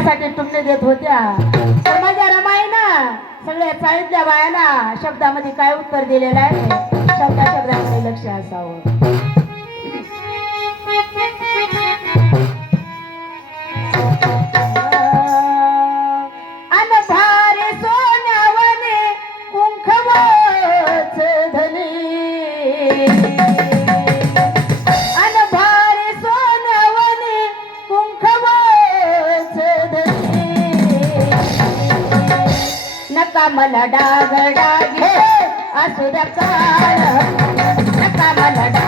साठी तुम्ही देत होत्या. तर माझ्या सगळ्या चाळीतल्या बायाला शब्दामध्ये काय उत्तर दिलेलं आहे? शब्दा शब्दामध्ये लक्ष असावं. मला गडा डागे असुर काळ नका मला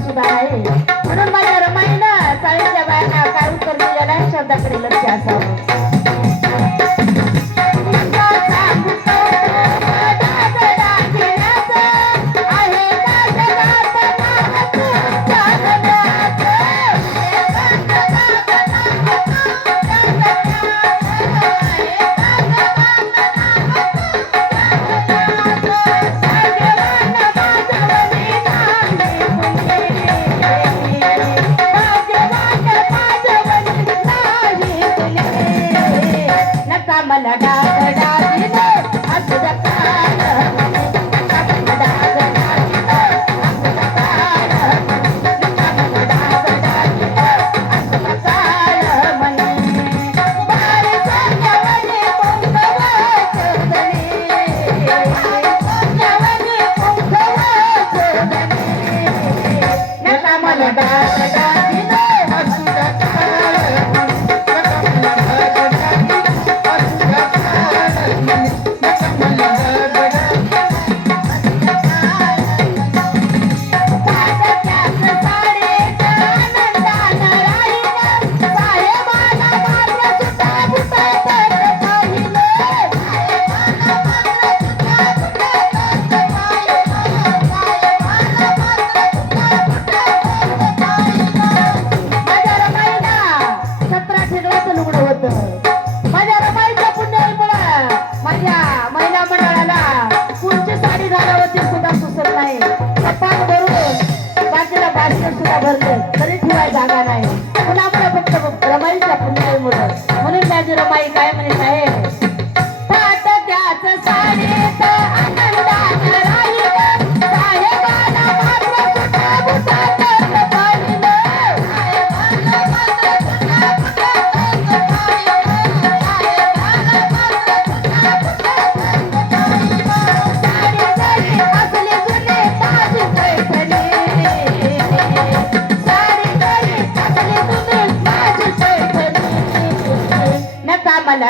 सुद्धा आहे. म्हणून माझ्या रमाईनं साळीच्या बायांना काय उत्तर दिलेला आहे शब्दाकडे लक्ष Bye.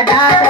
da da.